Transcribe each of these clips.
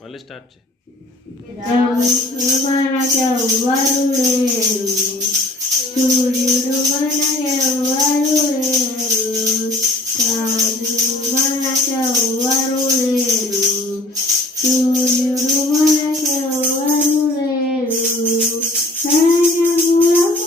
మళ్ళీ స్టార్ట్ చేయి. సూర్యుడు మనకెవ్వరు లేరు రాజు మనకెవ్వరు లేరు సూర్యుడు మనకెవ్వరు లేరు సైన్యములకు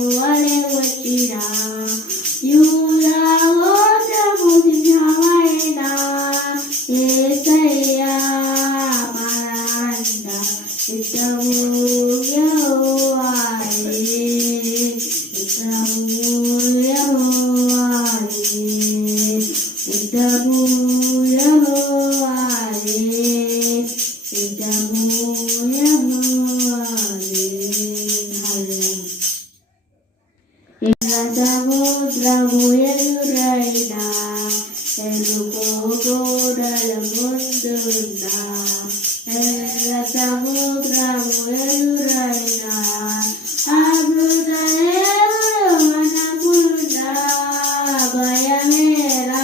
Gracias. గోడల ముందున్నా ఎర్ర సముద్రము ఎదురైనా అమృతమున్నా భయమేరా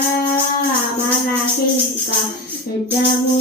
మనకింకా ఇద్దము